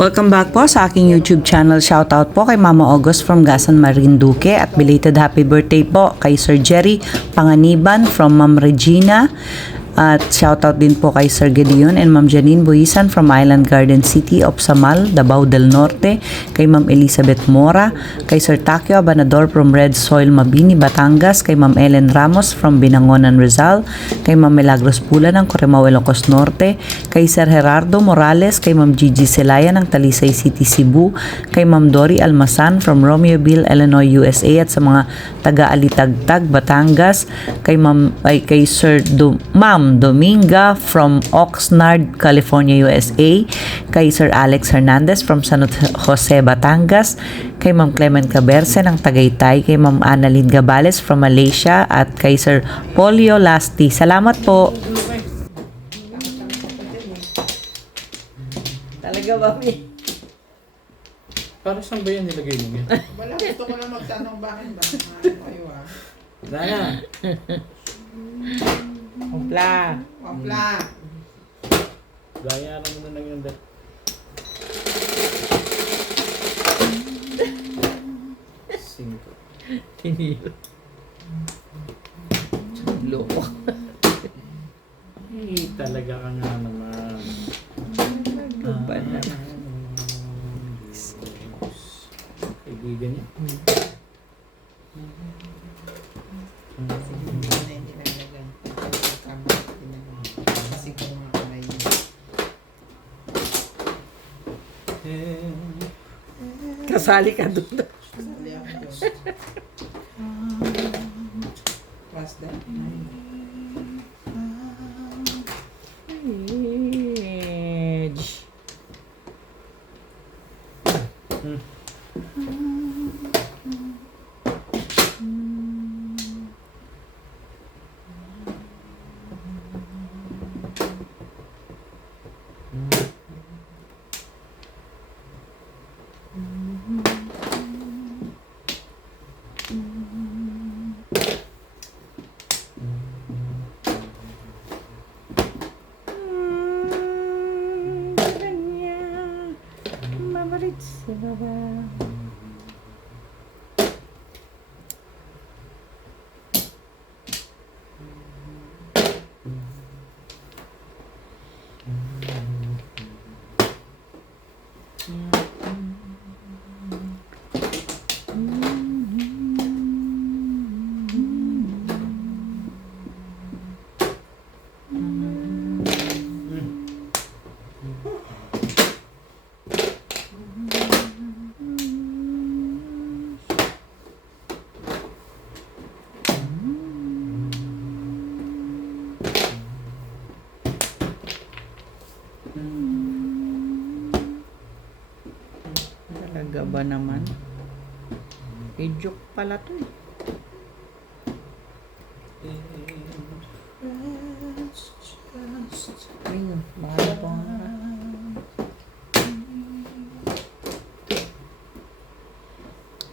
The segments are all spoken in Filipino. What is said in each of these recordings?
Welcome back po sa aking YouTube channel. Shoutout po kay Mama August from Gasan Marinduque at belated happy birthday po kay Sir Jerry Panganiban from Ma'am Regina. At shoutout din po kay Sir Gideon and Ma'am Janine Buisan from Island Garden City of Samal, Davao del Norte, kay Ma'am Elizabeth Mora, kay Sir Takio Abanador from Red Soil Mabini, Batangas, kay Ma'am Ellen Ramos from Binangonan, Rizal, kay Ma'am Milagros Pula ng Corimao, Ilocos Norte, kay Sir Gerardo Morales, kay Ma'am Gigi Celaya ng Talisay City, Cebu, kay Ma'am Dory Almasan from Romeoville, Illinois, USA, at sa mga taga-Alitagtag, Batangas, kay Sir Ma'am Dominga from Oxnard, California, USA, kay Sir Alex Hernandez from San Jose, Batangas, kay Ma'am Clement Caberce ng Tagaytay, kay Ma'am Annalyn Gabales from Malaysia, at kay Sir Polio Lasti. Salamat po. Talaga ba, Mi? Para saan ba yan nilagay mo yan? Wala, gusto ko lang magtanong bakit ba? Ano kayo ah? Dana! Opla. Wapla! Bayaran mo na lang yung dat. Cinco. Tinilo. Loko. Talaga ka nga naman. Ba naman? Kaibigan niya. Hindi nalagyan. Kasi kung mga kamay niya. Kasali ka doon. Sali ako doon. What's that? Edge. Talaga ba naman? Joke pala to eh. Ayun, bahala po nga.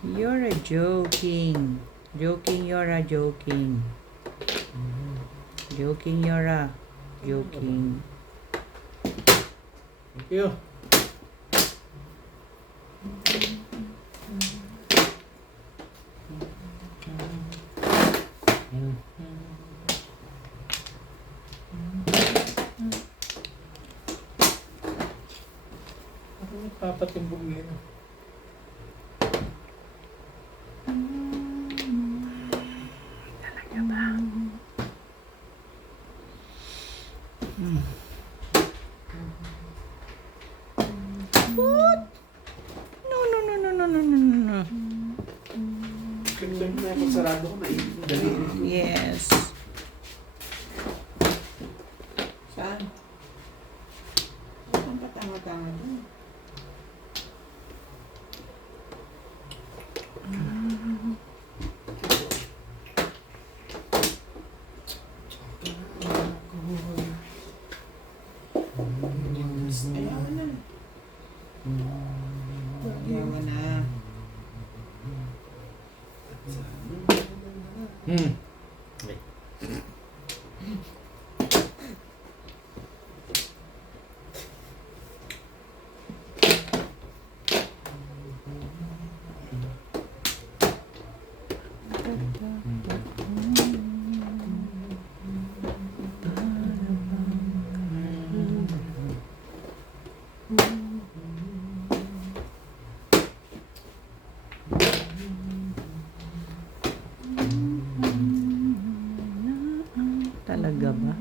You're a joking. Joking, you're a joking. Joking, you're a joking. Thank you. Ako nagpapatimbog yun. Talaga ba? What? No, no, no, no, no, no, no, no. Kailan na pag sarado ko na dali. Yes. Saan? Saan ka tanga-tanga doon? Ayaw na. Ayaw na. Okay. Talaga ba?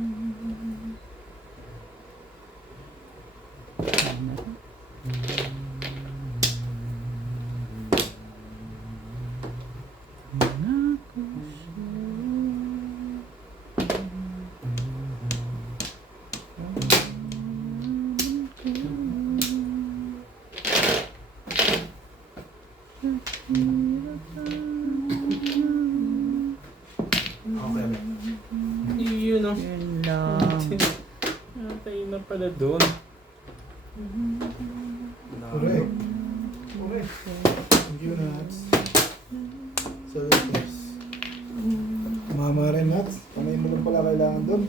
Okay, okay. Yun o. Yun lang. Tayo na pala doon. Correct. Okay. Thank you, Nats. So, yes. Mama rin, Nats. Kamay mo lang pala kailangan doon.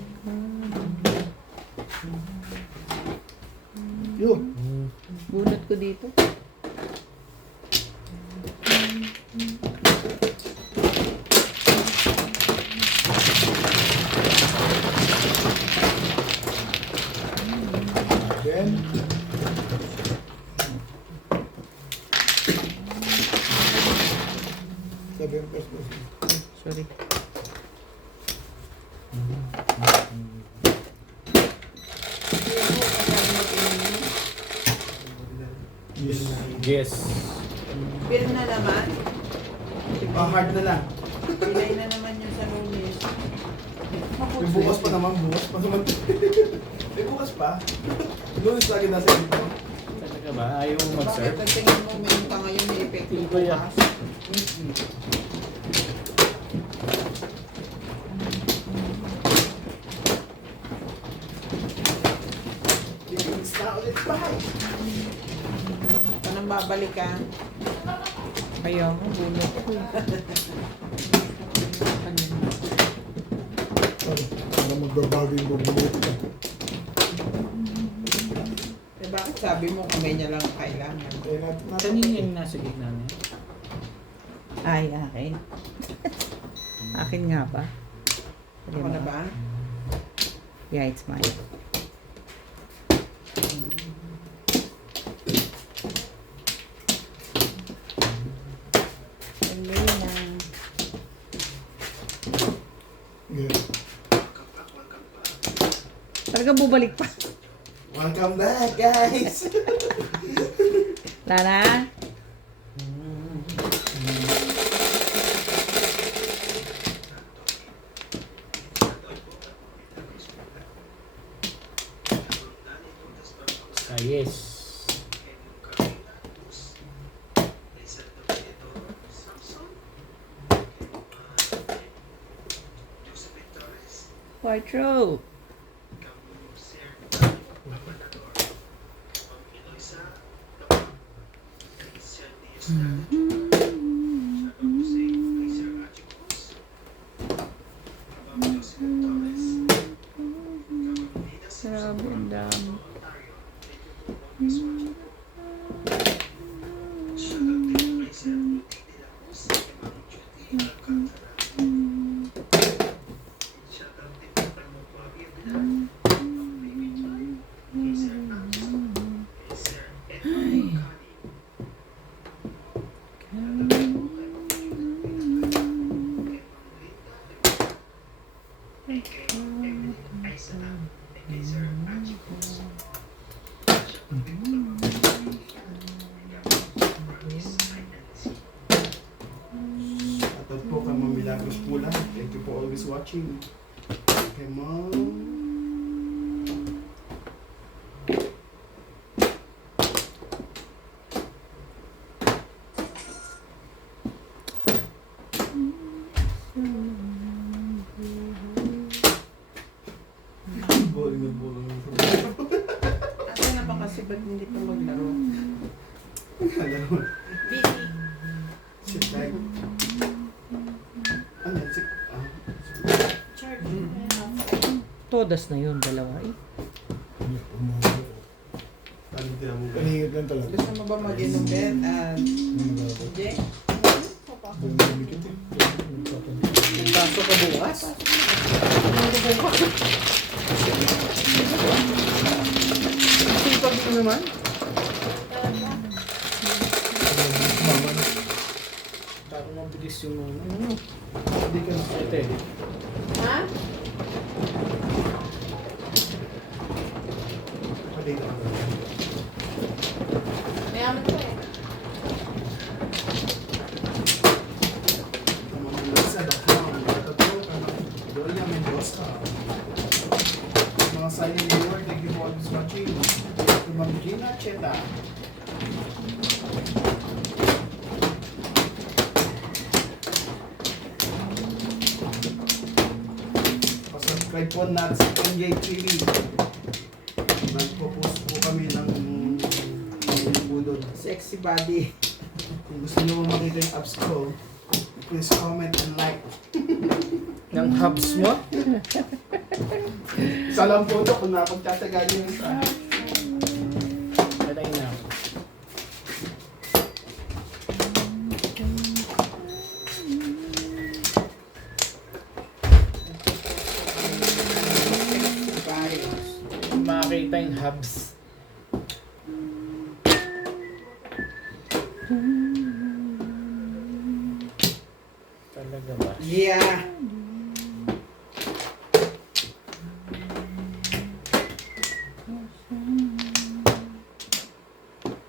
Yun. Bunot ko dito. Then, seven plus plus. Sorry. Yes. Yes. Bill na naman. Hard na lang. Pilay na naman yung sa lunes. May bukas pa naman, bukas pa naman. May bukas pa. Lunes lagi nasa dito. Talaga ba? Ayaw mo Bakit mag-serve? nagtingin mo may ka ngayon may epekto Hindi ko yan. bukas? Kikings na ulit pa. Anong babalik ka? Kaya nga, bunot ko. Para magbabago yung bubulot ka. Eh bakit sabi mo kamay niya lang ang kailangan? Eh, Kanina yung nasa gitna na yun. Ay, akin. Akin nga ba? Ako na ba? Yeah, it's mine. Elena. Yeah. Talaga bubalik pa. Welcome back, guys! Lana? Ah, yes. Quite true. Grabe, ang dami. Shoutout po kay Ma'am Milagros Pula. Thank you for always watching. Kay Ma'am. Boring na boring. Asa na ba kasi ba't hindi pa maglaro? Alam mo, Busy. sit like. Ano, sit. Charge. Todas na yun, dalawa eh. Kaningit lang talaga. Gusto mo ba mag-inom Ben? Jay? Pasok ka bukas? Sipag mo naman? Mama na. Parang mabilis yung ano. Hindi ka na. Ito eh. Ha? Mali na. Mayaman ko eh. Mga silent viewer, thank you for always watching. To Ma'am Gina Cheta. Pasubscribe po natin sa MJ TV. Nagpo-post po kami ng budod. Sexy body. Kung gusto nyo makita yung apps ko, please comment and like. Ng hubs mo? Isa lang po ito kung napagtatagal nyo yung sa Patay na ako. Makakita yung hubs. Talaga ba? Yeah.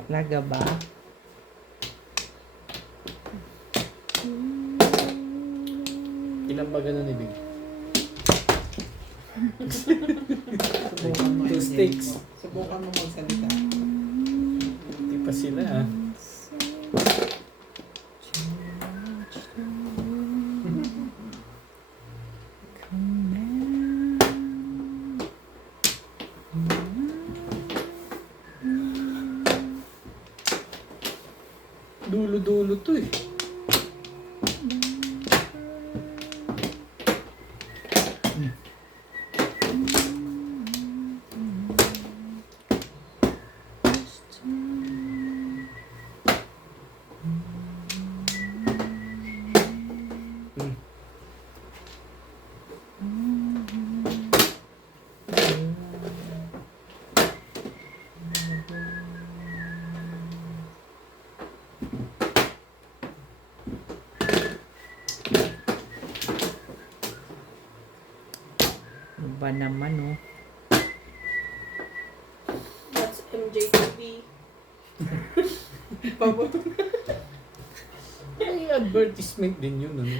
Laga ba? Ilan ba ganun ibig? Subukan mo. Two sticks. Subukan mo magsalita. Hindi pa sila ah. Dulo-dulo to eh. Ba naman, oh. That's MJTV. May advertisement din yun ano.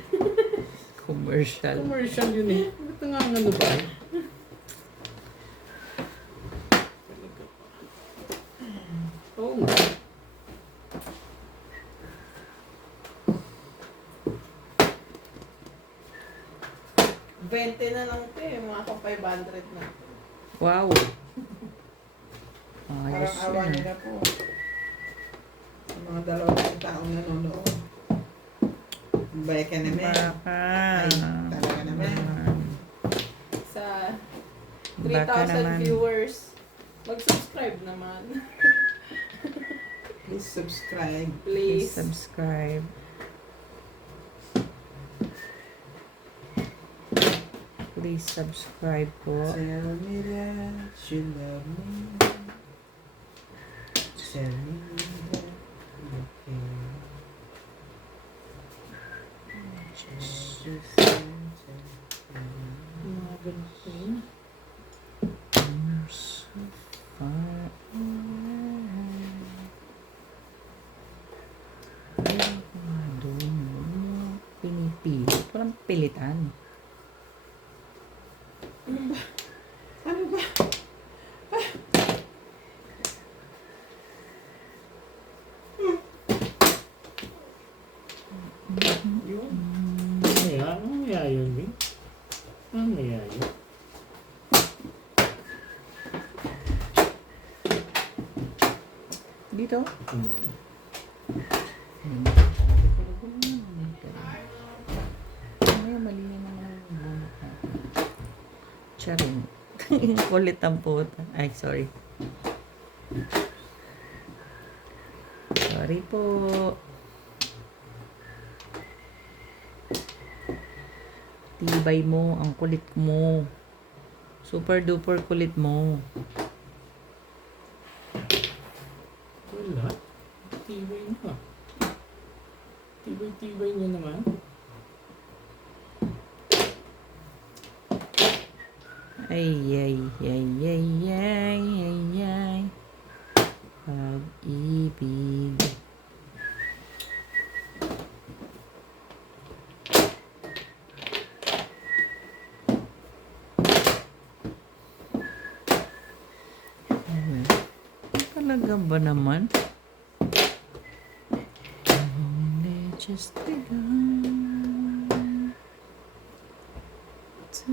Commercial. Commercial yun eh. Ba't nangangano ba eh? Oo nga. $20 na lang ito eh. Mga kang 500 na. Wow. Parang Ayos awa yun. nila po. Sa mga 2 taong nanonood. Baya ka naman. Baka. Ay, talaga naman. Sa Baka 3,000 naman. viewers, mag-subscribe naman. Please subscribe. Please Please. subscribe. Please subscribe po. Tell me that you love me. Tell me that you care. Just Mga ganito yun. I'm so far away. Pero kung nga doon mo pinipilit. Parang pilitan. Ano ba? Yun. Ano kaya yun eh? Ano kaya yun? Dito? Hmm. Mamaya mali na naman ang bunot natin. Charing. Kulit ang puta. Ay, sorry. Sorry po. Tibay mo, ang kulit mo. Super duper kulit mo. Wala. Tibay na. Tibay-tibay niyo naman. Ay, ay, ay, ay, ay, ay, ay. Pag-ibig. Talaga ba naman? Only just begun to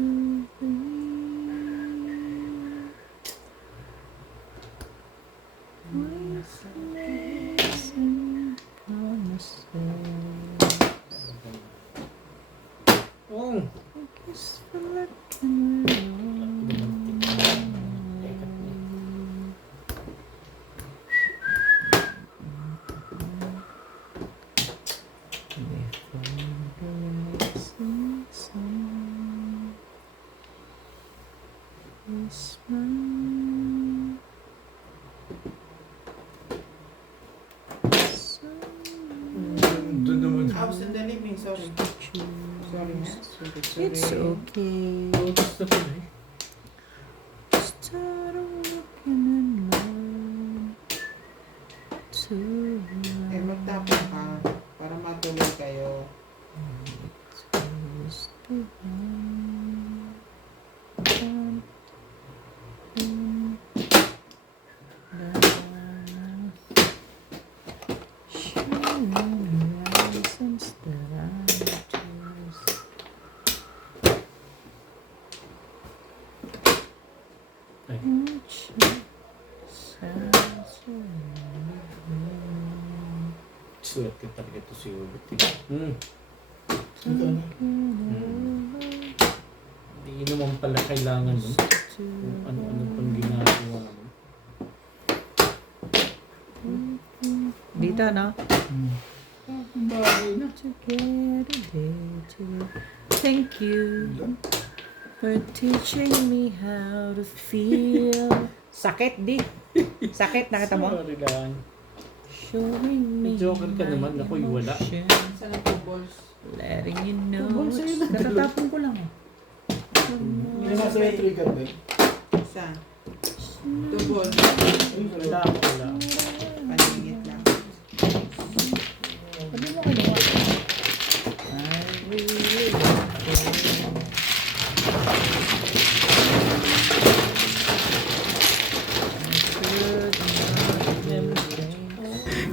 breathe with lips and promises. Oh! A kiss for luck and Doon naman. House in the living, sorry. Sorry, ha? Sorry. It's okay. Gusto ko na eh. Start looking and learn to Eh, magtapon ka para matuloy kayo. Just the one shining license that I choose. Ay. Sulat ka talaga ito si Ulit. Ito na. Hindi naman pala kailangan nun. Kung ano-ano pang ginagawa mo. Dito, no? Bagay na. Thank you for teaching me how to feel. Sakit, di? Sakit, nakita mo? Sorry lang. Showing me Joker ka naman, ako'y wala. emotion, Saan ang two balls? letting you know. Tubol sa'yo na. Natatapon ko lang eh. Hindi na sa trigger din. Isa. Two balls. Wala ako, wala. Paningit lang. Pwede mo kinuha. I really love you.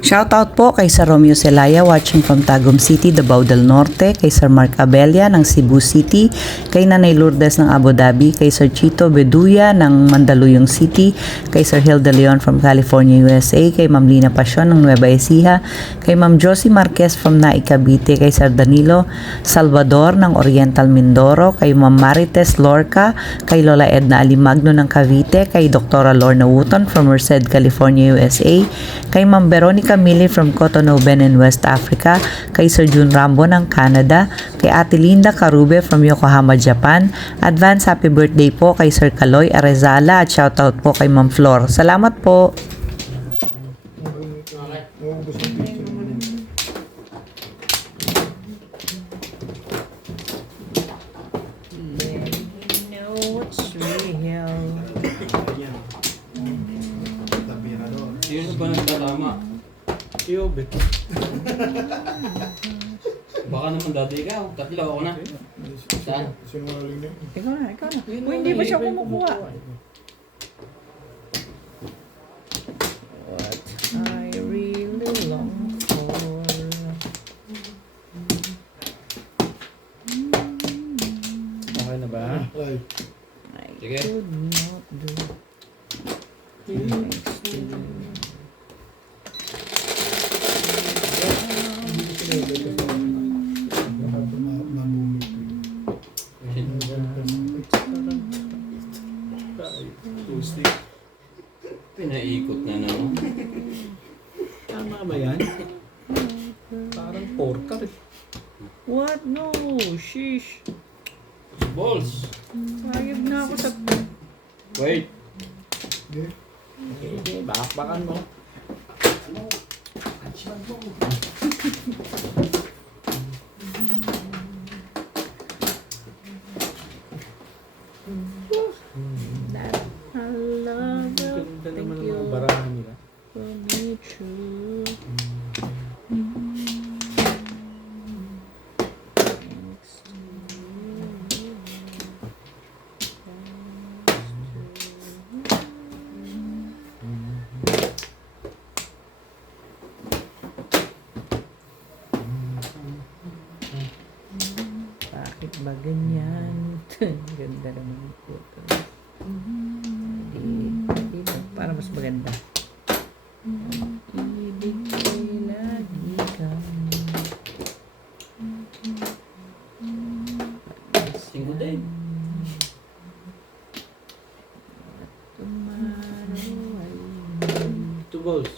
Shoutout po kay Sir Romeo Celaya watching from Tagum City, Davao del Norte, kay Sir Mark Abella ng Cebu City, kay Nanay Lourdes ng Abu Dhabi, kay Sir Chito Beduya ng Mandaluyong City, kay Sir Hilda Leon from California, USA, kay Ma'am Lina Pasyon ng Nueva Ecija, kay Ma'am Josie Marquez from Naik Cavite, kay Sir Danilo Salvador ng Oriental Mindoro, kay Ma'am Marites Lorca, kay Lola Edna Alimagno ng Cavite, kay Dr. Lorna Wooton from Merced, California, USA, kay Ma'am Veronica Mili from Cotonou, Benin, West Africa, kay Sir June Rambo ng Canada, kay Ate Linda Carube from Yokohama, Japan. Advance happy birthday po kay Sir Kaloy Arezala at shoutout po kay Ma'am Flor. Salamat po. Maubos yung picture mo. Tabi na doon. Sino ba nagtatama? Si Obet. Baka naman dati ikaw. Tatlo ako na. Saan? Sinungaling na yun. Ikaw na, ikaw na. Uy, hindi ba siya kumukuha? What I really long for. Okay na ba? Right. I Sige. could not do things to you. Hindi ko sinabay kasi lahat na namumit ko yun. Tuesday. Pinaikot na naman. Tama ba yan? Parang porka rin. What? No, sheesh. Balls! Sayag na ako sa... Wait! Okay. Okay, bakbakan mo. Bakit ba ganyan? Ganda naman po. Di ba? Para mas maganda. Ibig ko'y lagi kami. Single day. Tomorrow ay 2 balls.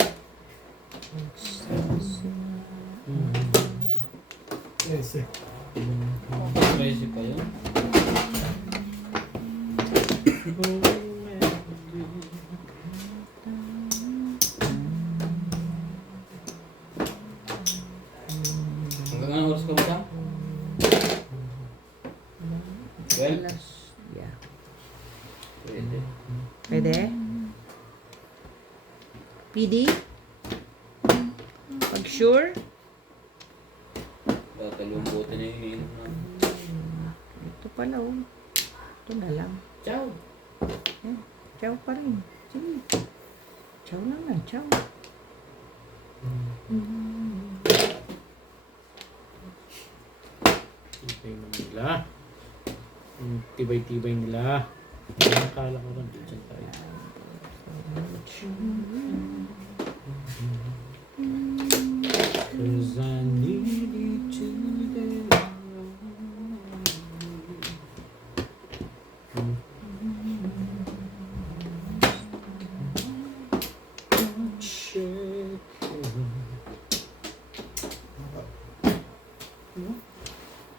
Yes, eh. Crazy pa yun. Hanggang anong oras ka mo sa? Well, Yeah. pwede. Pwede? PD? Pag sure? Tatalong bote na yung iniinom na. Ito pala oh. Ito na lang. Ciao! Eh, chow pa rin. Sige. Chow lang na, chow. Tibay naman nila. Ang tibay-tibay nila. Nakakala ko lang dyan tayo. Cause I need you today.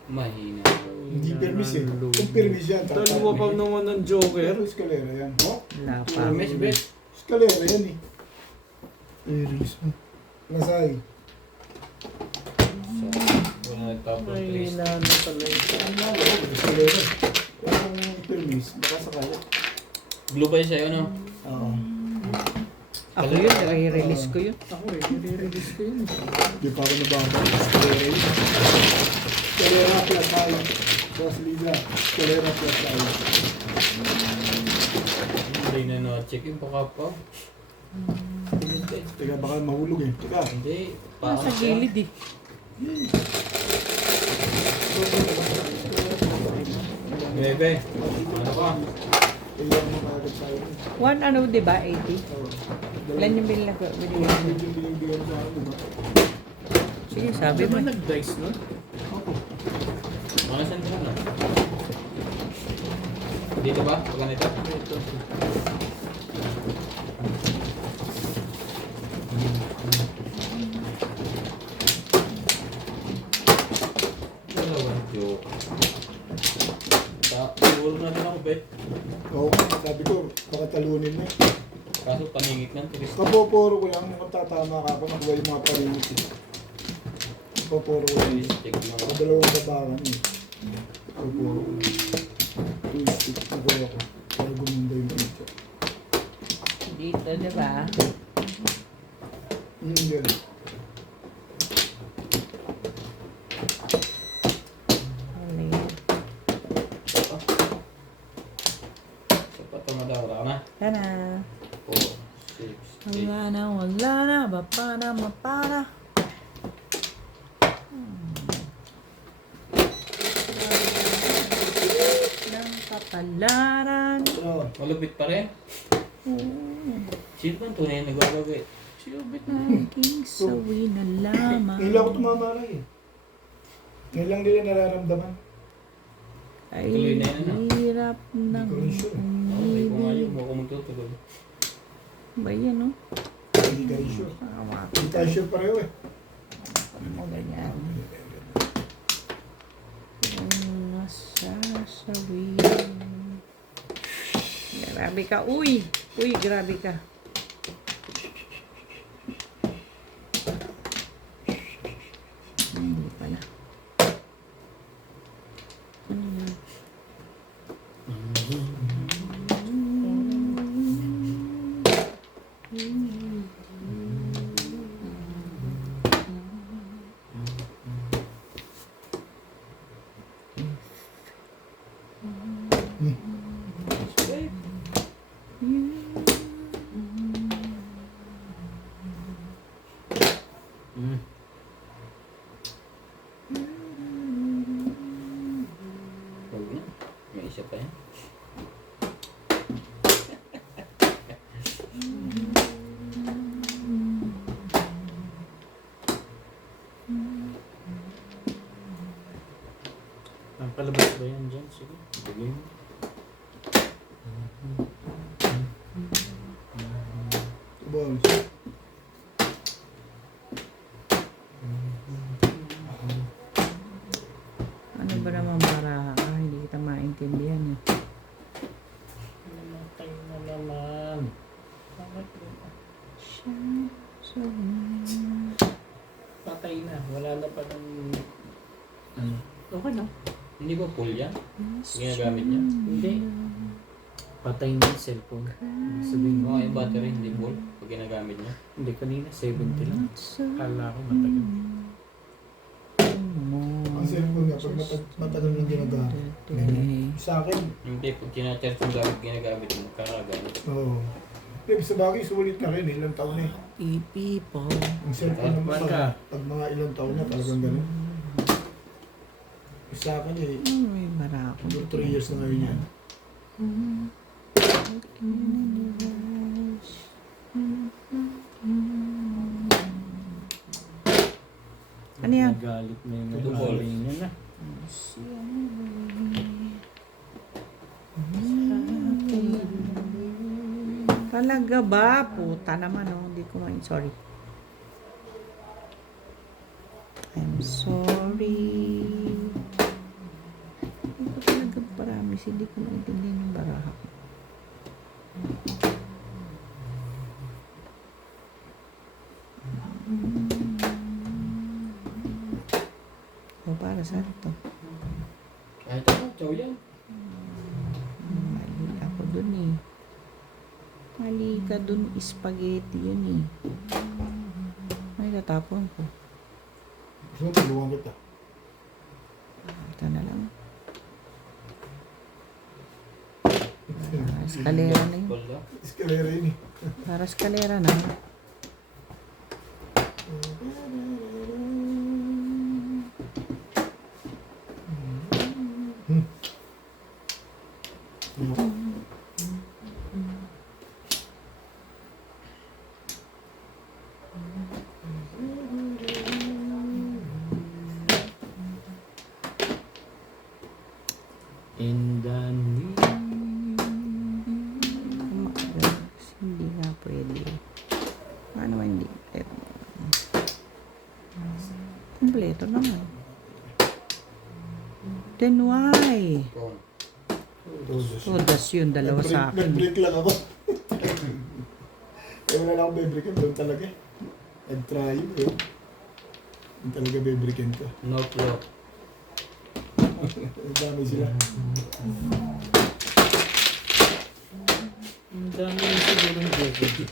Mahina. Hindi permis eh. Kung permis yan, Dalawa pa naman ng Joker. Pero eskalera yan. Oh, Wala pa. Miss Bet. eskalera yan eh. I-release mo. Masay. So, wala nagtapos Ay, trace. na pala yun. Eskalera. Kung permis, baka sakali. Blue ba yun sa'yo, no? Oo. Ako yun, i-release ko yun. Ako eh, nire-release ko yun. Di pa ako nababa. Eskalera yun. Eskalera plus tayo. Boss Liza. Eskalera plus tayo. Hindi na na-check yung baka pa. Teka, baka mahulog eh. Teka. Hindi. Nasa gilid eh. Bebe, ano ka? Kailangan mo kagad tayo. One ano, di ba? 80? Oo. Ilan yung binigyan ko? Binigyan ko? Medyo binibigyan sa akin, diba? Sige, sabi Sabi mo. ba nag-dice nun? Ako. Mga sentral na. Dito ba? Pag ganito? Ito. Dalawang joke. Siguro na din ako, Bet. Oo, sabi ko, baka talunin na eh. Kaso paningit ng tiris. Kapoporo ko lang, kung tatama ka ako, nakuha yung mga paringit eh. Kapoporo ko lang. Check mo. Ako dalawang babangan eh. Kapoporo ko lang. Two stick, nakuha ko. Kaya gumunda yung picture. Dito, di ba? Ganun. Ano yun? Sapat pa madawala ka na. Tana. 4, 6, 8. Wala na, bapana, mapana. Ng kapalaran. So, Malupit pa rin. Sino ba ang tunay na nagwagawin? Aking sawi na lamang. ngayon lang ako tumama na eh. Ngayon lang nila nararamdaman. Ay, Tuloy na yan, ano? hirap ng Hindi ko rin sure. Okay, kung ayaw umibig. mo ako magtutuloy. Ba yan, no? Hindi tayo sure. Hindi tayo sure pareho eh. Ano ganyan? Ang nasasawi. Grabe ka, uy! Uy, grabe ka. Hindi pala. Ano yan? Hmm. Huwag na. May isa pa yan. Ang palabas ba yan dyan? Sige, bigay mo. Balls. Ano ba naman baraha ka? Hindi kita maintindihan eh. Namatay na naman. Bakit ba? Patay na. Wala na pa ng... Ano? Okay na. Hindi ba full yan? Ginagamit niya? Hindi. Patay na yung cellphone. Ibig sabihin mo, Yung battery, hindi full. Pag ginagamit niya. hindi kanina, 70 lang. Kala ko matagal. Ang cellphone nga, pag matagal nang ginagamit. Sa akin, Hindi, pag tina-charge yung gamit ginagamit mo, karagamit. oo. Pero sa bagay, sulit na rin, ilang taon na eh. People. Ang cellphone naman, Marka. pag mga ilang taon na, talagang ganun. Sa akin eh, May bara ako. 3 years na ngayon yan. Ano yan? Nagalit na yung Two balls. nagalit niya na. Talaga ba? Puta naman oh. Hindi ko main. Sorry. I'm sorry. Hindi ko talaga paramis. Hindi ko maintindihan yung baraha ko. O para saan ito? Kahit ako, chow yan. Mali ako dun eh. Mali ka dun, spaghetti yun eh. Ay, natapon ko. Gusto mo, tulungan kita. Ito na lang. Eskalera na yun. Full daw. Escalera yun eh. Para eskalera na. In the name. Hindi nga pwede. Paano hindi? Kompleto naman. Then why? Phone. Todas yun, dalawa sa akin. Nag-break lang ako. Kaya wala na akong bebreakin doon talaga eh. Nag-try yun eh. Yung talaga bebreakin ko. No flow. Ang dami sila. Ang dami yung siguro ng Jeffrey.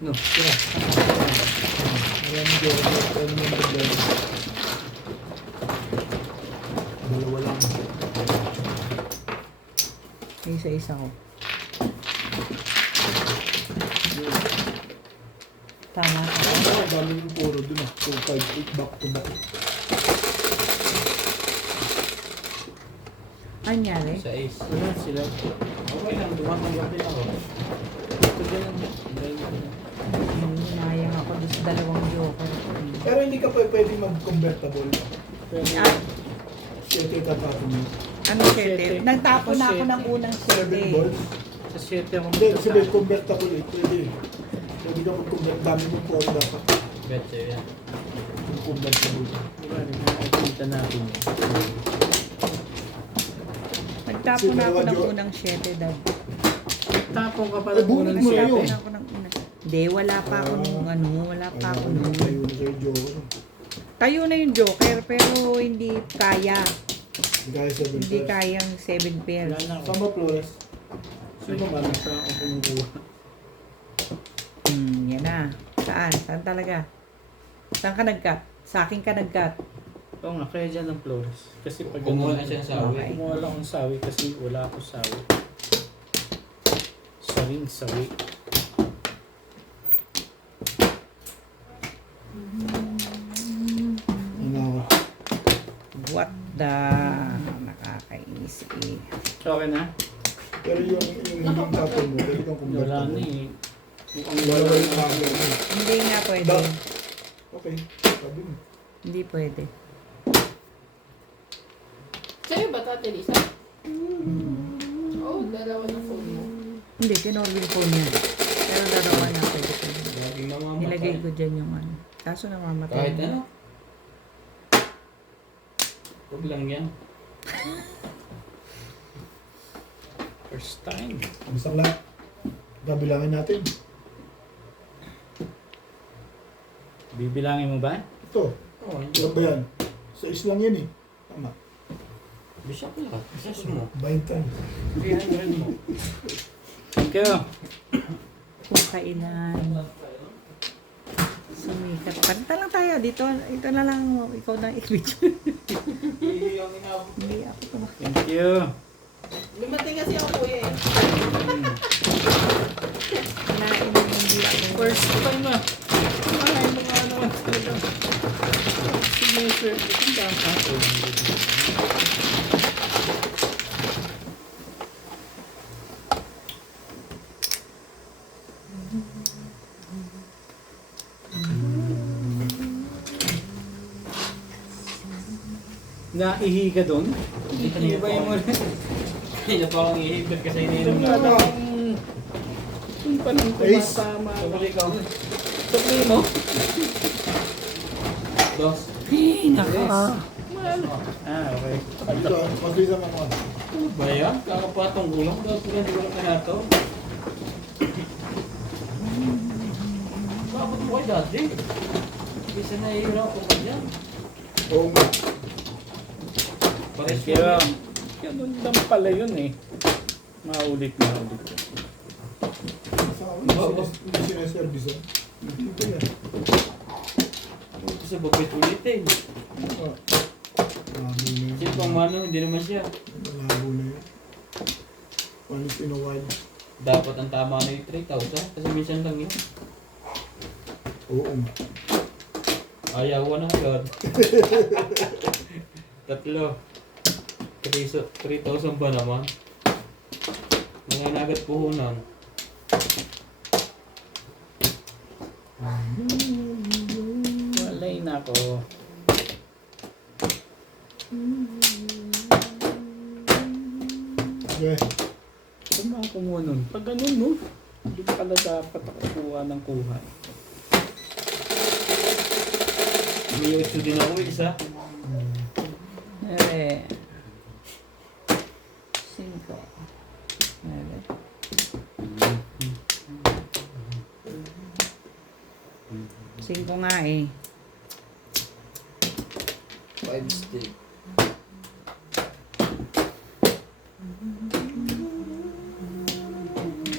No, yeah. Maraming joke. Maraming yung problema. Dalawa lang. Isa-isa ko. Tama ka. Ang dami yung puro dun ah. 4, 5, 8 back to back. Anyari? Sa ace. Wala sila. Okay lang, tumatanggap din ako. Ito ganun. Hinayang ako doon sa dalawang joker. Pero hindi ka pwede mag-convertible. Ah, Siyete tatapon mo. ano sete? Nagtapon na ako ng unang 7 sete. balls. Sa 7 ako Hindi, kasi may convertible eh. Pwede eh. Pwede ka mag-convert. Dami mong phone dapat. Bet sa'yo yan. Yung convertible. Diba, nakikita natin yun. Nagtapon na ako ng unang sete, dad. Tapong ka pala Eh, bunot mo na siyete. yun. Nagtapon ako ng unang. Hindi, wala pa ako nung ano, wala pa ako nung. Tayo na kayo, Joe. Tayo na yung joker, pero hindi kaya. Hindi kaya 7 Hindi pairs. kayang 7 Wala pairs. na ako. Saan ba Flores? Sino ba? Saan ako kumukuha? Yan na. Saan? Saan talaga? Saan ka nag-cut? Sa akin ka nag-cut. Oo nga, kaya dyan ang Flores. Kasi pag Kumuha na siya ng sawi. Okay. Kumuha lang akong sawi kasi wala ako sawi. Sawing sawi. Da, nakakainis eh. Okay na? Pero yung hindi tapon mo, pwede kang convert. Wala na eh. Mukhang Wala wala yung na. number mo. Hindi nga pwede. Da. Okay, sabi mo. Hindi pwede. Sa'yo ba ito, Teresa? Oo, dalawa ng phone mo. Hindi, kinorg yung phone niya. Pero dalawa nga pwede ko. Laging namamatay. Nilagay ko dyan yung ano. Kaso namamatay. Kahit ano. Huwag lang yan. First time. Basta lahat. Gabilangin natin. Bibilangin mo ba? Ito, Oo, ilan ba yan? Sa islang yan eh. Tama. Bisak lahat. Bisak mo. 20. 300 mo. Thank you. Kung kailan. Sumikat. Palitan lang tayo. Dito, ito na lang. Ikaw na i-video. Hindi ako tumakit. Thank you. Lumating kasi ako kuya eh. Kalain mo hindi ako. First time na. Ay, mukha naman talaga. Sige, sir. Itong dama ko. Naihi ka doon? Hindi ba yung wala? Hindi pa akong ihigit kasi ininom Wala na. akong... Yung pa nang tumatama. Sabali ka. Sabi mo? Dos. Ay, nako. Ah, okay. Ito, mag-visa mo ako. Ano ba yan? Kakapatong gulang. Dapat ko hindi ko lang kanato. Bakit mo kayo dati? Bisa na ihirap ko ka dyan. Oo nga. Pares Thank you. Ganun lang pala yun eh. Maulit. Sa akin, hindi sinaservice ah. Hindi ko yan. Ito sa bagay ulitin. Ah. Labo na yun. Sino pang mano? Hindi naman siya. Labo na yun. Once in a while. Dapat ang tama na yung 3,000. Kasi minsan lang yun. Oo nga. Ayaw na agad. Tatlo. 3,000 ba naman? Mga agad puhunan. Walay na ako. Okay. Saan ba ako mo nun? Pag ganun no? Hindi pala dapat ako kuha ng kuha. May YouTube din ako isa. Eh. 5. 5 nga eh. 5 stick.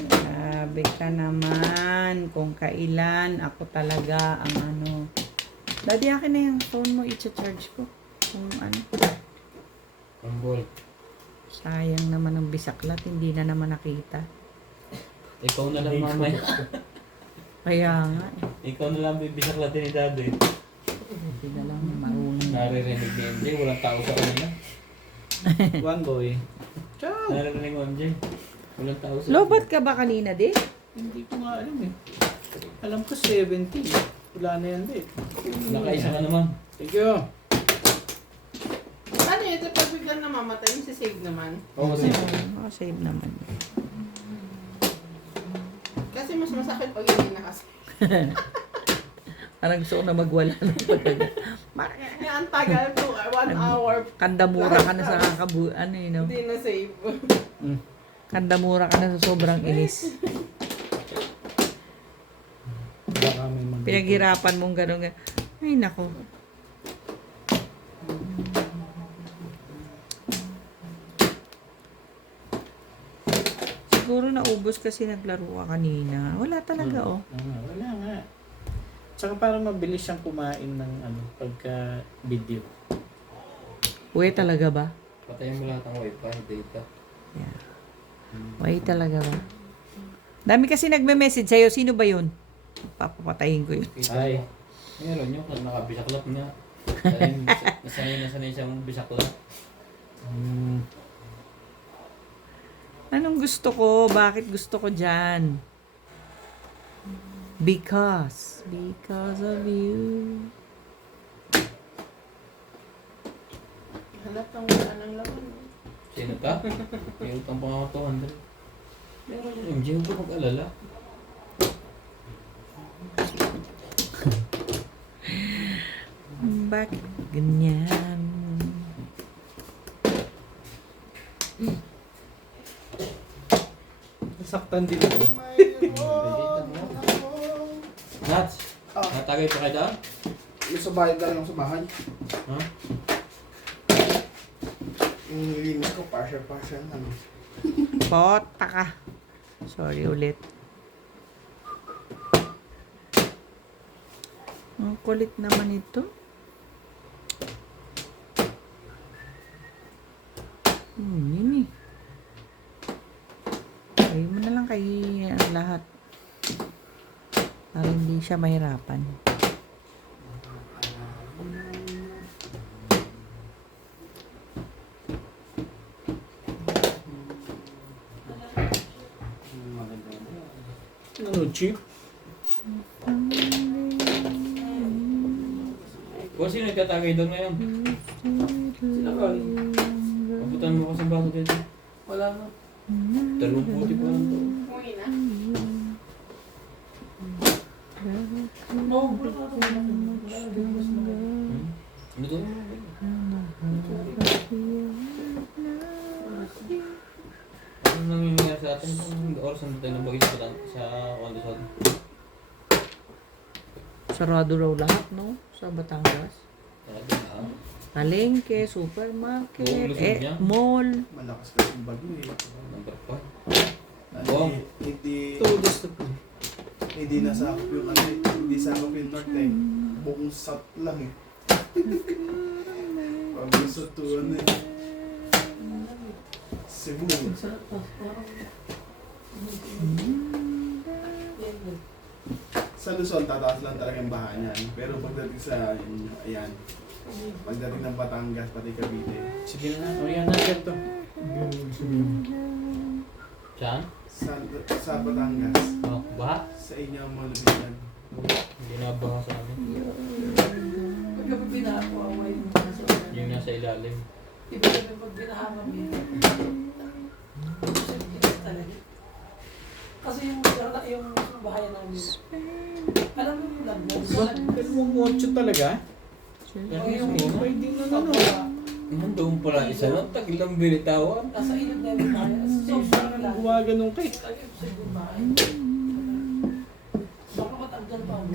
Sabi ka naman kung kailan ako talaga ang ano. Daddy, akin na yung phone mo, i-charge ko. Kung ano. Kambol. Sayang naman ang bisaklat, hindi na naman nakita. Ikaw na lang mamaya. Kaya nga eh. Ikaw na lang bibisak natin ni Daddy. Hindi na lang marunong. Naririnig ni MJ. Walang tao sa kanila. One boy. Ciao! Naririnig mo MJ. Walang tao sa Lobat ka ba kanina, di? Hindi ko nga alam eh. Alam ko 70. Wala na yan din. Nakaisa ka naman. Thank you. Ano yun? Ito pag biglang namamatay, save naman. Oo, kasi Save naman. Kasi mas masakit pag hindi nakasave. Parang gusto ko na magwala ng pagkaga. Ang tagal to, 1 hour, Kandamura ka na sa ano yun, no? hindi na save. Kandamura ka na sa sobrang inis. Baka may mag- Pinaghirapan mong gano'n. Ay, nako. Siguro naubos kasi naglaro ka kanina. Wala talaga, oh. Wala nga. Tsaka para mabilis siyang kumain ng ano, pagka video. Uy, talaga ba? patayin mo lahat ng wifi, data. Yeah. Uy, talaga ba? Dami kasi nagme-message sa'yo. Sino ba yun? Papapatayin ko yun. Kita Ay. mo. Meron yun, nakabisaklat na. Nasanay siyang bisakla. Anong gusto ko? Bakit gusto ko dyan? Because of you. Halatang wala ng laman. Sino ka? May utang pa nga 200. Meron yun, MJ, huwag ka mag-alala. Bakit ganyan? Nasaktan din ako. Nats, natagay pa kayo daan? Yung sa bahay galing ako sa bahay. Ha? Yung nilinis ko, partial lang. Pota ka. Sorry ulit. Ang kulit naman ito. Yun eh. Ayaw mo na lang kay ang lahat. Para hindi siya mahirapan. Ano, cheap? O, sino nagtatagay doon ngayon? Sila Roy. Mabutan mo kasi bago dito. Wala na. 30 pa lang to. Umuwi na. No, wala na. Ano to? Ano nangyayari sa atin kung oras na tayo nabagay sa kondisyon? Sarado raw lahat, no? Sa Batangas. Palengke, supermarket, Buong Luzon niya? mall. Malakas kasi yung bagyo eh. Number pa. Hindi, hindi, Todos na po. hindi nasakop yung ano eh. Hindi sakop yung north eh. Buong south lang eh. Pag gusto to ano eh. Cebu. Sa Luzon, tataas lang talaga yung baha niyan. Pero pagdating sa, ayan, pagdating ng Batangas, pati Cavite, Sige na. O yan na, to. Saan? sa Batangas, Oh, baha? sa inyo ang mga lubigan. Hindi na baha sa amin. Pagka pinako, away mo na sa Yung nasa ilalim. Iba sabi pag binaha kami. Talaga. Kasi yung bahayan namin. Alam mo yung lagdag. Pero mong 8 talaga? Pero yung yung Pwede na ano. nandun pala isa nun, tagilang binitawan. Nasa ilog na yung bahay. So, Parang gumaga nung cake. Tayo sa ibang bahay. Baka matanggal pa ako.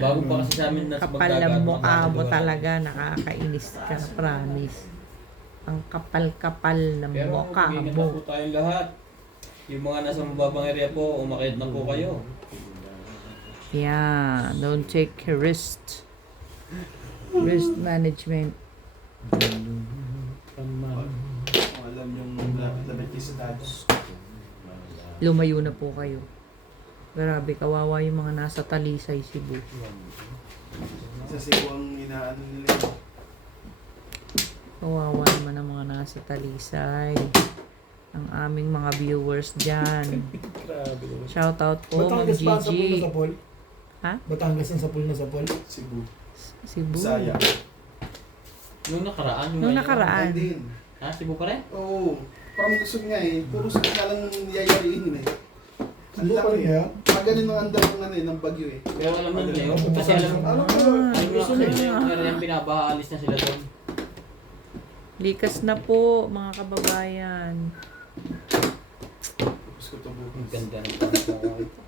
Bago pa kasi sa amin nasa Kapal ng mukha mo talaga, nakakainis ka, promise. Ang kapal-kapal ng Pero mukha mag-ingat mo. na po tayong lahat. Yung mga nasa mababang area po, umakit na po kayo. Yeah, don't take risk. Risk management. Paman. Kung alam yung lapit kayo sa dados. Lumayo na po kayo. Grabe, kawawa yung mga nasa Talisay, Cebu. Sa Cebu ang inaano nila. Kawawa naman ang mga nasa Talisay. Ang aming mga viewers dyan. Grabe. Shoutout po, Ma'am Batangas pa sa pool na Gigi. sa pool? Ha? Batangas ang sa pool na sa pool? Cebu. Cebu. Bisaya. Nung nakaraan, yung Nung ngayon. nakaraan. Ay din. Ha? Cebu pa rin? Oo. Parang gusto nga eh. Puro sa lang yayariin eh. Ang laki eh. Pag ganun ang andar ng ano eh, ng bagyo eh. Pero alam mo ngayon, kasi alam mo, Ano ko? alam mo kasi yung area yung binabaha, alis na sila doon. Likas na po, mga kababayan. Tapos ko ito Ang bukas. ganda ng pangkawa ito.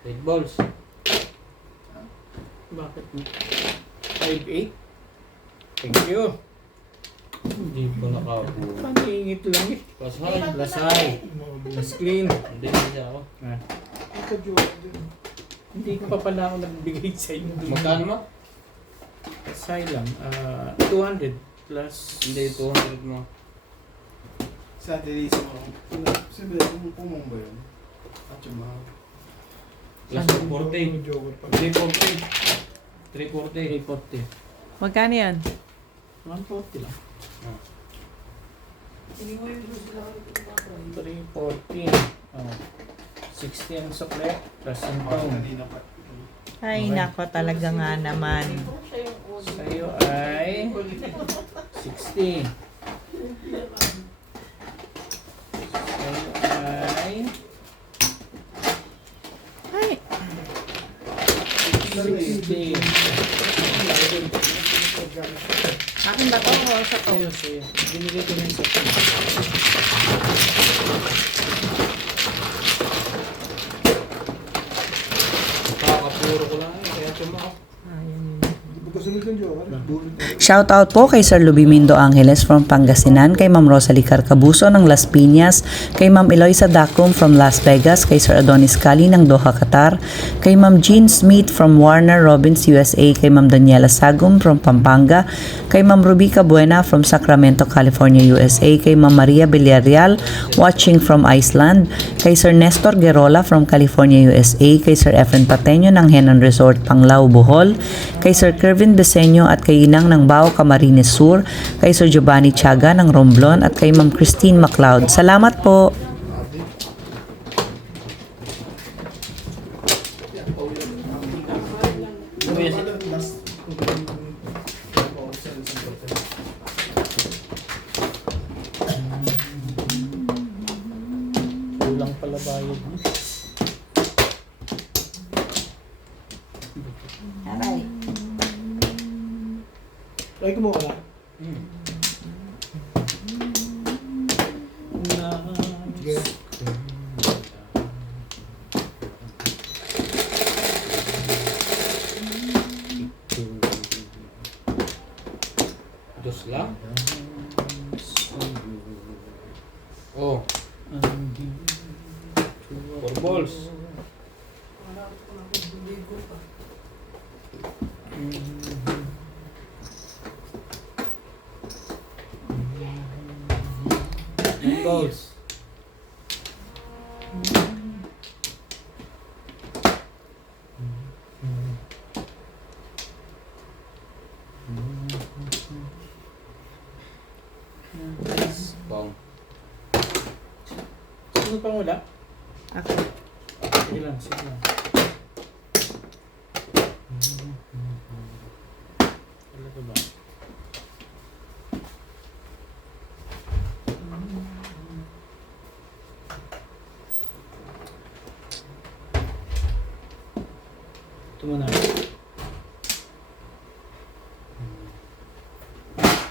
Red balls. Bakit? 5'8"? Thank you. Hindi ko nakabuo. Paningit lang eh. Pasay. Lasay. Mas clean. Hindi, hindi ako. Ito Jordan. Hindi pa pala ako nagbigay sa inyo. Magkano mo? Lasay lang. 200 plus. Hindi, 200 mo. Sa Teresa mo. Siyempre, pumong ba yun? At yung mga. Plus 240. Joker pa. 340. 340. 340. Magkano yan? 140 lang. Ah. 340. Oh. 60 ang sukle. Plus ang pound. Ay, nako talaga nga naman. Siya yung una. Sa'yo ay 60. Sa'yo ay Ay, 60. akin ba to o sa to? Sa'yo. Binigay ko ng 60. Kakapuro ko lang eh. Kaya tumakas. Pagkasunod ng Joker, bullet. Shoutout po kay Sir Lubimindo Angeles from Pangasinan, kay Ma'am Rosalie Carcabuso ng Las Piñas, kay Ma'am Eloisa Dacum from Las Vegas, kay Sir Adonis Cali ng Doha, Qatar, kay Ma'am Jean Smith from Warner Robins, USA, kay Ma'am Daniela Sagum from Pampanga, kay Ma'am Rubica Buena from Sacramento, California, USA, kay Ma'am Maria Villarreal watching from Iceland, kay Sir Nestor Gerola from California, USA, kay Sir Efren Pateño ng Henan Resort, Panglao, Bohol, kay Sir Kervin Beseño at kay Inang ng Bao, Camarines Sur, kay Sir Giovanni Tiaga ng Romblon at kay Ma'am Christine MacLeod. Salamat po! Kulang pala bayad mo. Try ko mo ka na. Sige. Dos lang. Oh. 4 balls. Balls. Bong. Sino pang wala? Ako. Sige lang, sige lang. Talaga ba? Ito muna.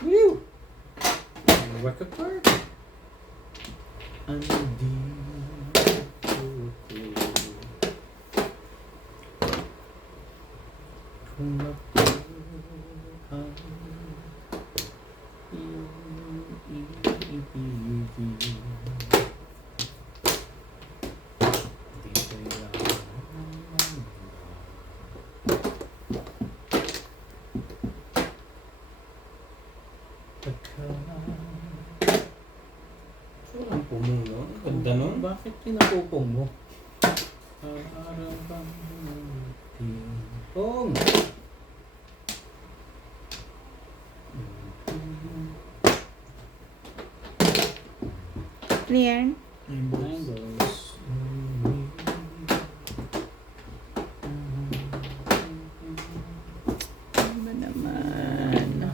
Woo! Work a part. Kung nakuha iyong ibigin, di kailangan Ang pumuno. Ang ganda nun. Bakit pinapupong mo? Para bang tipong. Clear? Mangoes. Ano ba naman?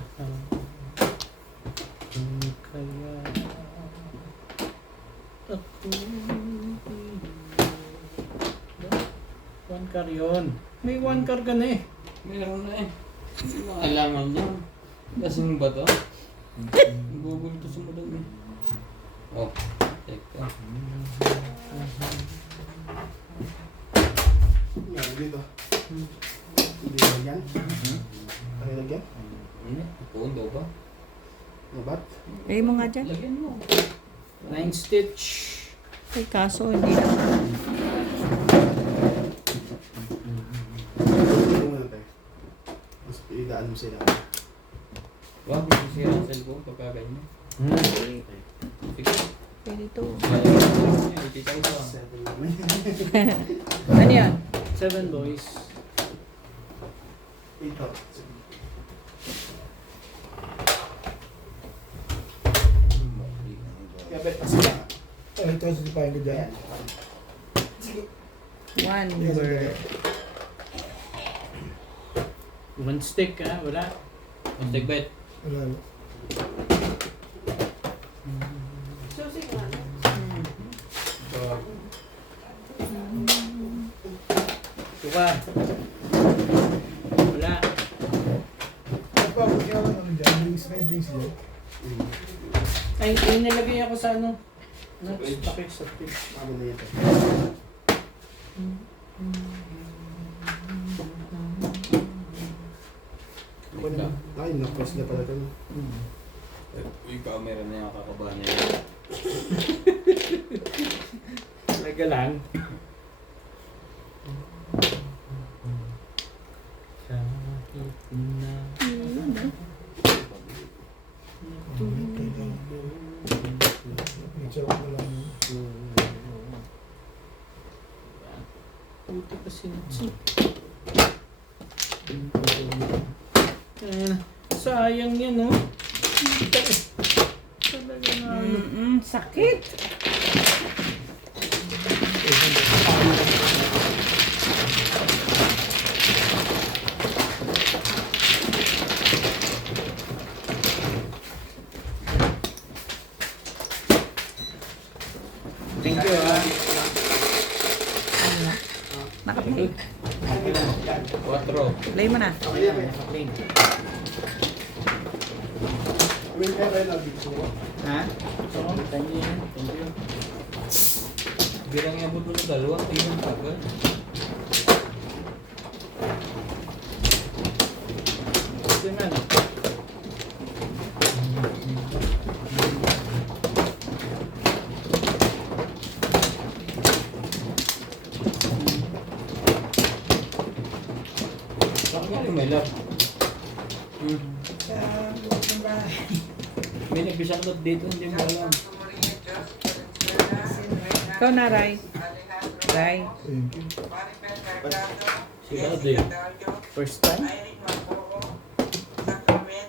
Kaya ako one car yun. May one car ka na eh. Meron na eh. Hindi mo kailangan yan. Lasing ba to? Bubulto sa mo dun eh. Oh, teka. Yan, dito. Hindi lagyan. Ano lagyan? Ano? Pundo ba? Nabat? Lagay mo nga dyan. Lagyan mo. 9 stitch. Ay, kaso hindi na. Ito muna tayo. Mas idaan mo sila. Wag mo sisira ang cellphone pagka ganyan. Sige. Pwede to. Kaya, 80,000. 7 namin. Ano yan? 7 boys. 8,000. Kaya bet pa sila. 8,000 si Pahin ko dyan. One Yes, word. One stick ha, wala. Mastig bet. Wala. Susi nga na. Tuka. Wala. Kapag kaya lang ano dyan, drinks na drinks dyan. Ay, yung nilagay ako sa ano. Takip sa tip. Ako na ito. Ay, na-press na pala ito. Yung camera na yung kakabahan niya. Talaga lang. Kahit na. Picture ko lang. Puti pa sinatsi. Sayang yan, oh. Talaga na ano. Sakit. Thank you, ah. Nakaplay. 4. Play mo na. Okay lang, naka-play. Wait, kaya kayo nag-bigso ko. Ha? Thank you. Thank you. Bilang yung buto ng dalawa, tingnan ka ba? Ito na. Bakit nga may lab? Sa loob ng bahay. May nagbisaklot dito, hindi mo alam. Ikaw na, Ray. Ray. Thank you. Si Ade. First time?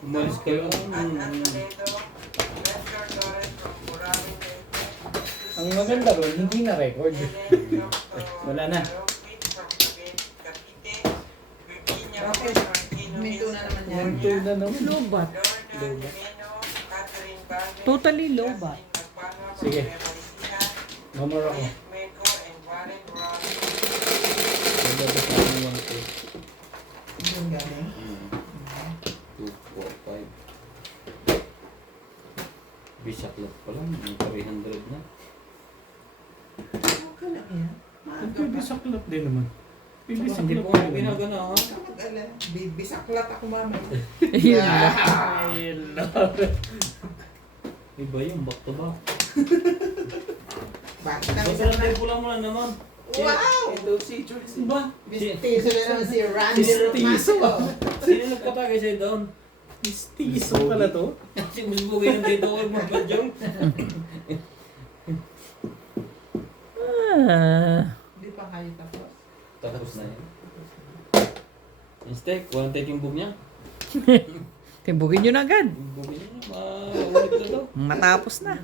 Umalis kayo. Ang maganda ron, hindi na record. Wala na. Bakit? Minto na naman yan. One, two na naman. Lobat. Totally lobat. Sige. Mamor ako. Maganda sa akin 1, 2. Yung galing. 2, 4, 5. Bisaklot pa lang, may 300 na. Okay lang yan. Pwede saklap din naman. Pwede Hindi saklap po din ako naman. ginagana ha. Kamag-ala. Bisaklat ako mamaya. Yun lang. Ay, Lord. Iba yung back to back. Bakit ang Basta lang tayo pulang mo lang naman. Wow! Ito si George. Diba? Mistiso na naman si Randy Mistiso. Romaso. Sino nagpatagay sa'yo doon? Mistiso pala to. Si Musbugay ng dito ko magpadyong. Hindi pa kayo tapos. Tapos na yan. Yung steak, walang taking book niya. Timbugin nyo na agad. Yung book niya, maulit na daw. Matapos na.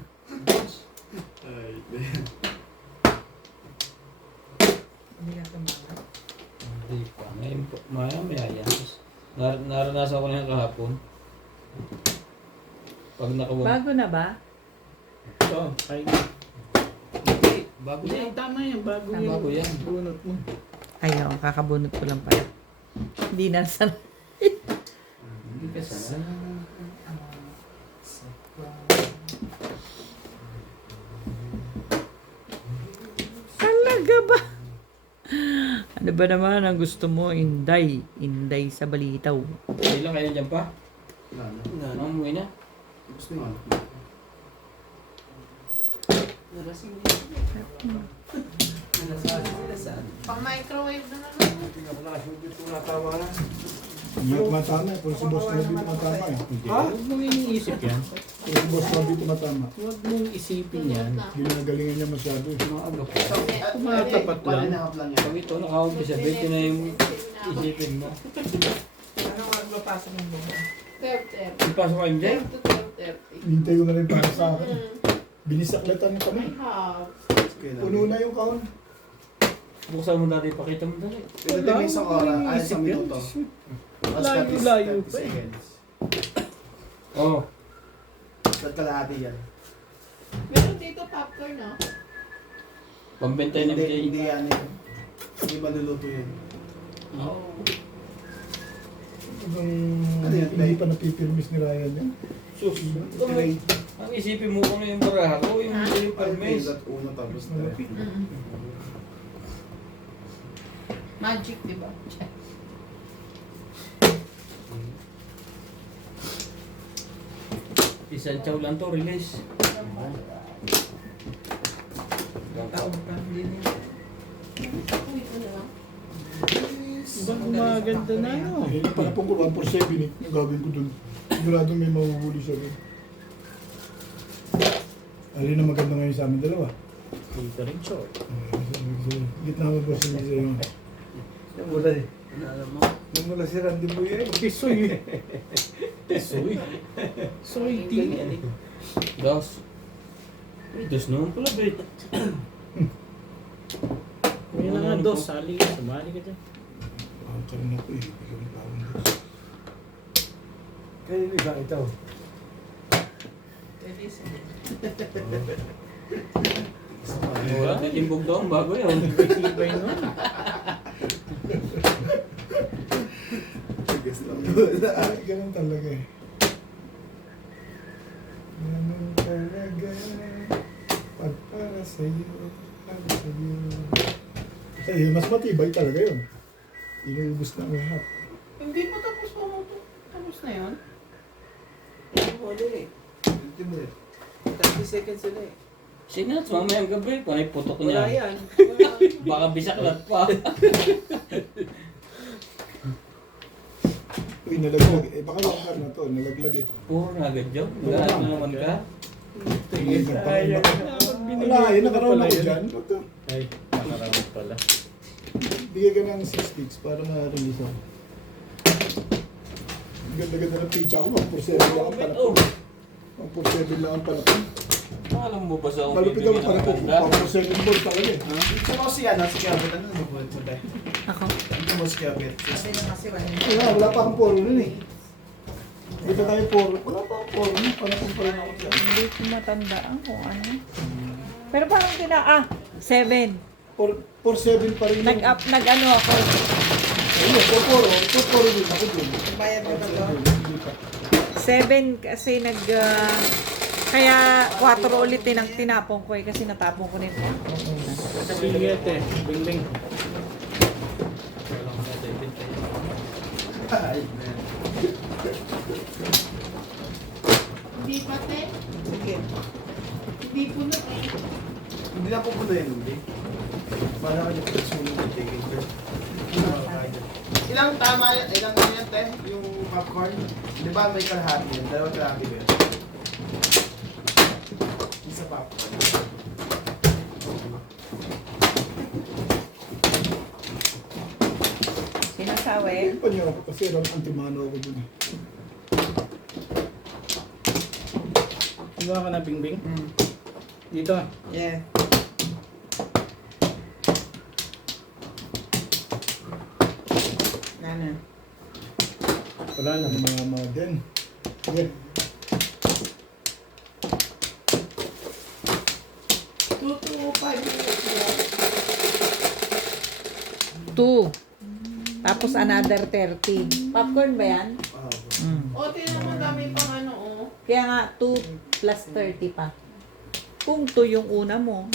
Hindi ka tumangat. Hindi pa. Ngayon po, maya yan. Naranasan ko na yan kahapon. Pag nakawag. Bago na ba? Ito, kain. Hindi, bago Hindi, yan. tama yan. Bago Tama. yan. Bago yan. Bunot mo. Ayaw, kakabunot ko lang pala. Hindi na sana. Hindi ka sana. Talaga ba? Ano ba naman ang gusto mo? Inday. Inday sa balitaw. Hindi lang kayo dyan pa? Umuwi na. Gusto mo? Pang microwave na naman. Tingnan ko na kasi dito natama na. Hindi tumatama eh. Puro si Boss Bobby tumatama eh. Hindi. Huwag mong iniisip yan. Puro si Boss Bobby tumatama. Huwag mong isipin yan. Ginagalingan niya masyado eh. Ano ko? Tumatapat lang. Pag ito nakaumpisa, ito na yung isipin mo. Ano nga magpapasok ng buhay? 12:30. Ipasok kayo dyan? 10 to 12:30. Hintay ko na rin para sa akin. Binisaklatan na kami. House. Puno na yung kahon. Buksan mo dati, pakita mo dali. Wala mo isang oras, ay iniisip isang yan. minuto. Layo-layo pa eh. seconds. Oo. Ba't kalahati yan? Meron dito popcorn, no? Pambentay ng Hindi, BJ. hindi yan eh. Hindi maluluto yun. Oo. Hanggang hindi pa napipirmis ni Ryan yan. Sus. Tray. Ang isipin mo kung ano yung baraha ko, yung yung palmes. At uno tapos Malapit. Magic, di ba? Isang chow lang to, release. Taon pa, hindi niya. Uy, ano lang? Ibang gumaganda na ano. Eh, para pong 147 eh. Yung gagawin ko dun. Sigurado may mahuhuli siya rin. Alin na maganda ngayon sa amin dalawa. Dito rin short. Gitna mo ba si Misa yung... Yung mula eh. Alam mo? Yung mula si Randy Boy eh. Tisoy. Tisoy. Soy tea. Dos. Uy, dos naman pala, bet. Kaya na nga dos, sali ka. Sumali ka dyan. Ah, karoon ako eh. Ikaw yung parang dos. Kaya yung isa ito. Pwede siya. Wala na timbog daw, bago yun. Ibay nun. Guess lang. Ay, ganun talaga eh. Ganun talaga. Pag para sa'yo, para sa'yo. Eh, mas matibay talaga yun. Inuubos na ang lahat. Hindi pa tapos pa mo to. Tapos na yun? Ano eh. Ultimate. 30 seconds sila eh. Sinats, mamayang gabi, panay putok Wala niya. yan. Baka bisaklat pa. Uy, nalaglag. Eh, baka lakar na to. Nalaglag eh. Puro na agad dyan. Lahat na naman ka. Wala, yun nakaroon ako dyan. Ito. Ay, nakaramit pala. Bigay ka ng 6 sticks para ma-release ako. Ang ganda-ganda ng pizza ko. 147 lang ang palapin. 147 lang ang palapin. Alam mo ba sa akong Malupit ako para po. 147 board talaga eh. Ito mo si ano, si Kiabit. Ano mo po ito tayo? Ako. Ito mo si Kiabit. Kasi na kasi wala. Wala pa akong poro nun eh. Dito tayo poro. Wala pa akong poro nun. Palapin pa rin ako dyan. Hindi ko matandaan kung ano. Pero parang 7. 4-7 pa rin. Nag-ano ako. Ayun, 4-4 din ako dun. Bayad ka ba to? Hindi pa. 7 kasi kaya 4 ulit din ang tinapon ko eh kasi natapon ko na yung 4 una. Sige, te. Bing-bing. Ay, man. Hindi pa, te. Sige. Hindi po na eh. Hindi na po puno yun, hindi. Para ka yung sumunod yung ticket ko. Ilang tama yan? Ilang ano yan, te? Yung popcorn? Di ba may kalahati yan? Dalawang kalahati ba yun? Isa popcorn. Sinasawi. Ayun pa niyo ako kasi ram antimano ako dun eh. Iba ka na, Bing-bing. Dito. Yeah. Ganun. Wala na. Mama din. Yeah. 2 to 5 minutes. 2. Tapos another 30. Popcorn ba yan? O, tinan mo, dami pang ano, oh. Kaya nga 2 plus 30 pa. Kung 2 yung una mo.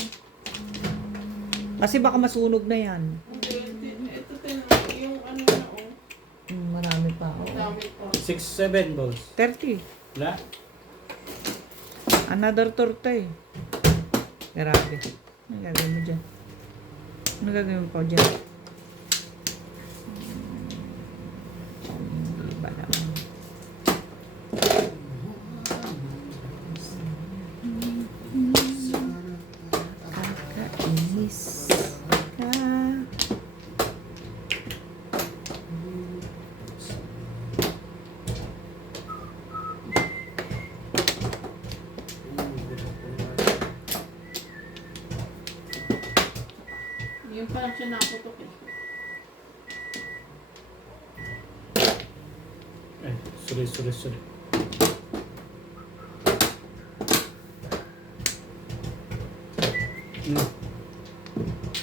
Kasi baka masunog na yan. Ito, tinan mo, yung ano na, oh. Marami pa. Oh. Dami pa. 6-7 balls. 30. Wala. Another torta eh. Grabe. Ano gagawin mo dyan? Ano gagawin mo pa dyan? Ay, sorry.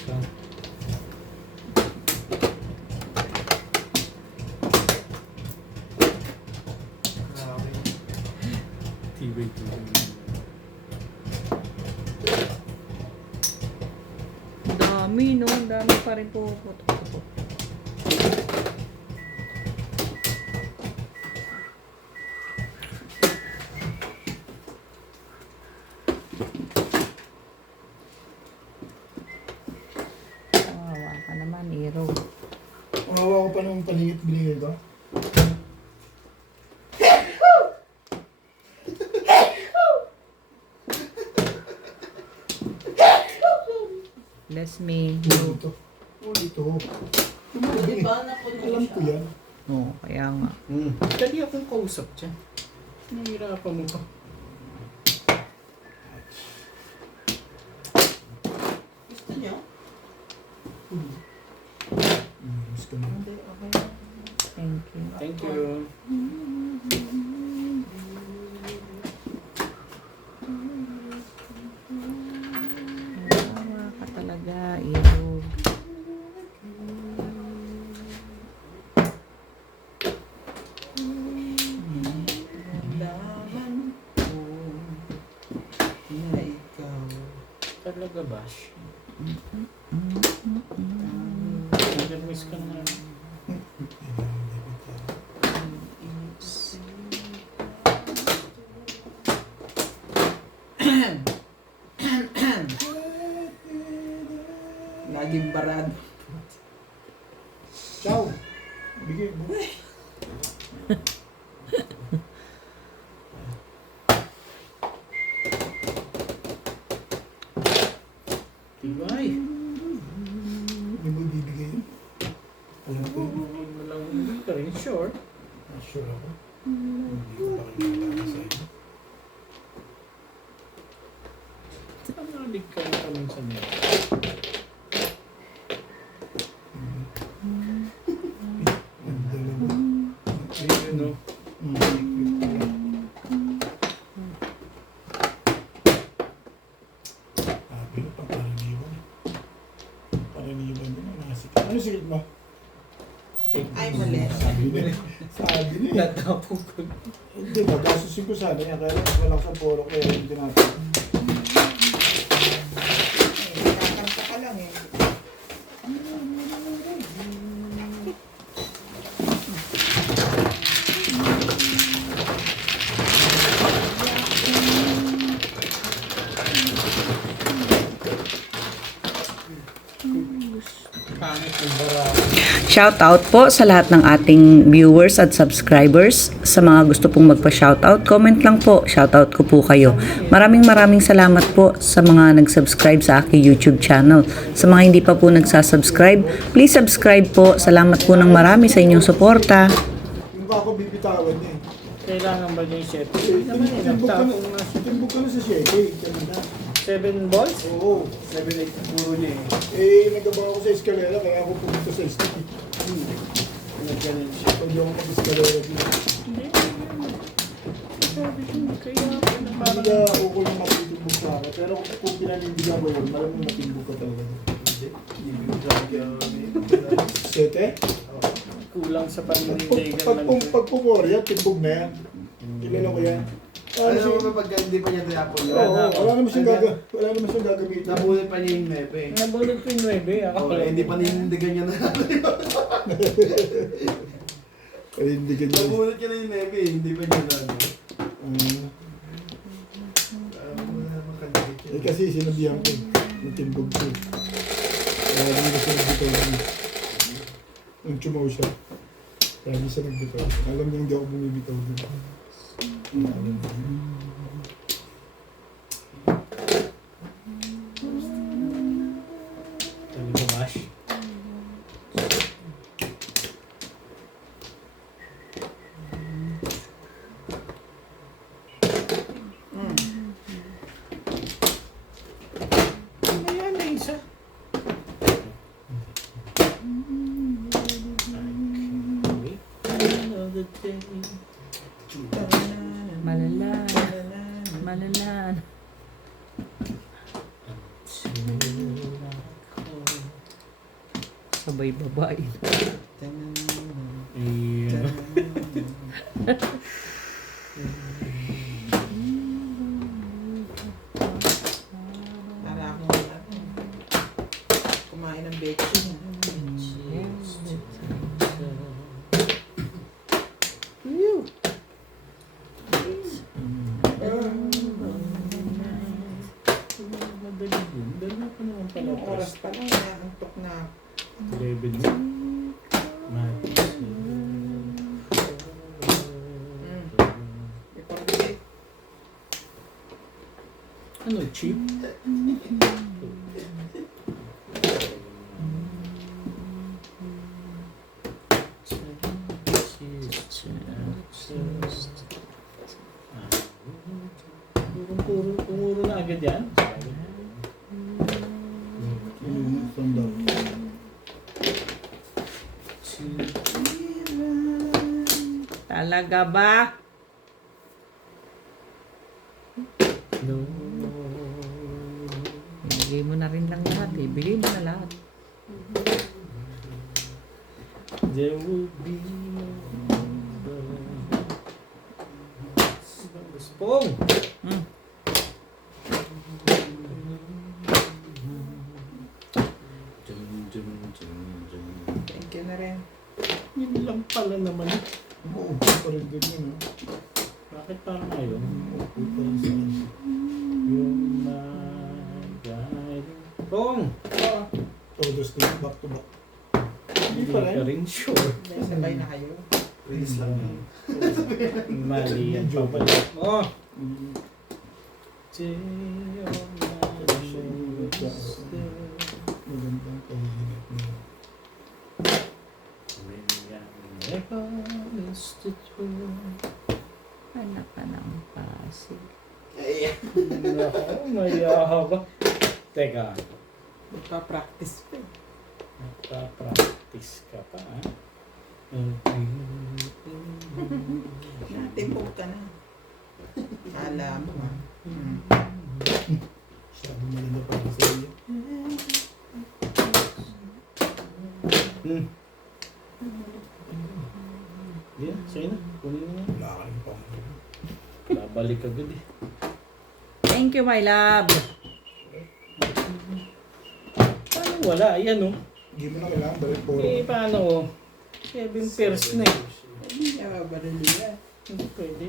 Kan. Tibay. Dami, no? Dami pa rin po. Kawawa ka naman, Iro. Mahawa ko pa nung paningit-binigay ko. Bless me. Dito. Dito. Alam ko yan. Oo, kaya nga. Dali akong kausap dyan. Nahihirapan mo pa. Gusto niyo? Miss ko na. Thank you. Thank you. Kawawa ka talaga, Iro. Talaga ba? Nag-miss ka na. Laging barado. Ciao. Bigay mo. Tibay. Hindi mo bibigay yun. Alam ko yun. Huwag mo lang hindi ka rin sure. Sure ako. Hindi ko pa kailangan sa inyo. Samalig ka na kami sa mga. Ang dalawa. Ayun, no? Sabi ko pa paraniwan. Paraniwan mo na nasik. Ano sikit mo? Ay, mali. Sabi na. Sabi na. Natapong ko. Hindi, magkasusin ko sana yan. Kaya lang wala sa polo ko yung tinapos. Nakakanta ka lang eh. Pangit ng bara. Shoutout po sa lahat ng ating viewers at subscribers. Sa mga gusto pong magpa-shoutout, comment lang po. Shoutout ko po kayo. Maraming salamat po sa mga nag-subscribe sa aking YouTube channel. Sa mga hindi pa po nagsasubscribe, please subscribe po. Salamat po ng marami sa inyong suporta. Yung ba ako bibitawan niya eh. Kailangan ba niya yung chef? Hindi naman eh. Nagtapong na siya. Timbog ka na sa sheke. Kanina. 7 balls? Oo. 7-8 puro niya eh. Nagaba ako sa eskalera kaya ako pumunta sa stick. Nagganon siya. Pag yung mag-eskalera dito. Hindi. Sabi ko, kaya ako na Hindi parang... ka ako yung matitimbog sa akin. Pero kung pinanindigan mo yun, malamang matimbog ka talaga. Hindi. Hindi ko sa akin. Sete? Kulang sa paninindigan man. Pag pumorya, timbog na yan. Kilala ko yan. Ano naman pag hindi pa niya tinapon yun? Oo, wala naman siyang gagamitin. Nabulot pa niya yung nepe eh. Nabulog ko yung 9. Ako Okay, hindi pa ninindigan niya na. Panindigan niya. Nabulot niya na yung nepe eh. Hindi pa niya na. Kasi sinabihan ko, natimbog ko. Kaya hindi ko siya nagbitaw niya. Nung chumaw siya. Kaya hindi siya nagbitaw. Alam niya hindi ako bumibitaw niya. Talaga bash. Ayan na isa. Wait another day. Malalan. Malalan. Sabay babae. Iya. Para ako kumain ng bacon. Dala pa naman pala. Anong oras pa lang naantok na ako. 11 na. Matis. Ipag-break. Ano, cheap? Puro na agad yan. Yung sandal. Talaga ba? No. Ibigay mo na rin lang lahat. Ibigay mo na lahat. There will be no Spong! Hmm. Thank you na rin. Yun lang pala naman. Uupo pa rin din yun, ha? Bakit parang ngayon? Uupo pa rin sa akin. Yung my guiding... Spong! Todos din, back to back. Hindi ka rin sure. Sabay na kayo. Release lang yun. Mali yan pabalik mo. Mm. Magandang kahihinat niya. Anak ka ng Pasig. Naku, mayahaba. Teka, Magpa-practice pa eh. nagpa-practice ka pa, ha? Natimpog ka na. Alam mo ha. Sabi maganda para sa iyo. Yan, sige na. Kunin mo na. Wala ka rin pa. Babalik agad eh. Thank you, my love. Paano wala? Ayan oh. Hindi mo na kailangan balik po. Eh, paano oh? 7 pairs na eh. Hindi niya barili yan. Hindi pwede.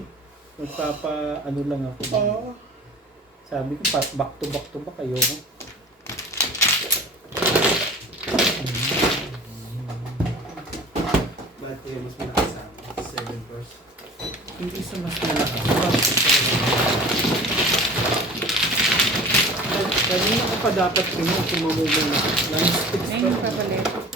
Magpapa, ano lang ako. Oo. Sabi ko, back to back ayoko. Bakit kaya mas malakas sa akin? 7 first. Hindi sa mas malakas. Kanina ko pa dapat pinag kumamulong na. Line sticks Thank you, Papa Len.